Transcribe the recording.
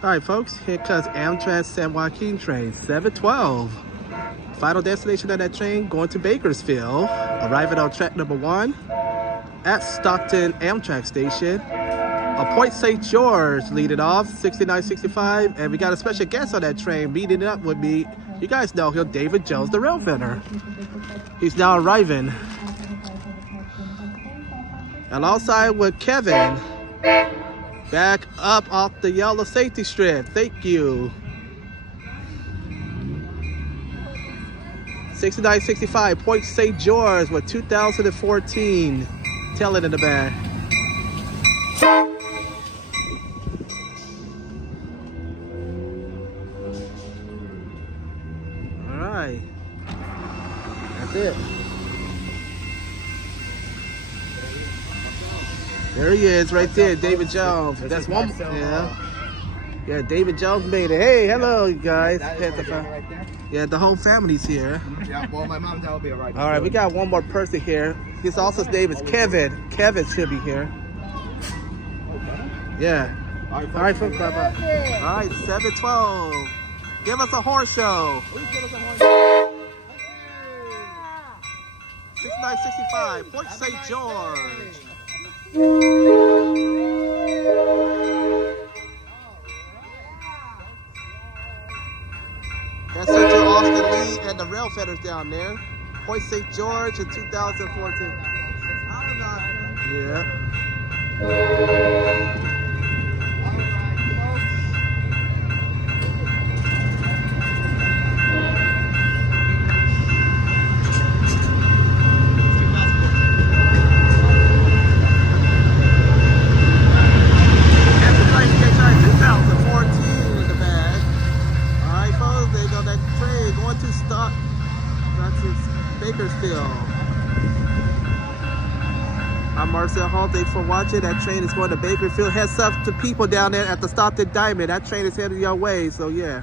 All right, folks, here comes Amtrak San Joaquin train 712. Final destination of that train going to Bakersfield. Arriving on track number 1 at Stockton Amtrak station. A Point St. George leading off, 6965. And we got a special guest on that train meeting up with me. You guys know him, David Jones, the rail vendor. He's now arriving. Alongside with Kevin. Back up off the yellow safety strip. Thank you. 6965 Point St. George with 2014. Telling in the back. All right. That's it. There he is right there, David Jones. That's one. Yeah, David Jones made it. Hey, hello, you guys. Yeah, the whole family's here. Yeah, well, my mom and dad will be right. All right, we got one more person here. His name is Kevin. Kevin should be here. Yeah. All right, folks. Bye-bye. All right, 712. Give us a horse show. 6965 Point St. George. That's Central Austin Lee and the rail feathers down there. Point St. George in 2014. Yeah. Bakersfield. I'm Marcel Hall. Thanks for watching. That train is going to Bakersfield. Heads up to people down there at the Stockton Diamond. That train is headed your way, so yeah.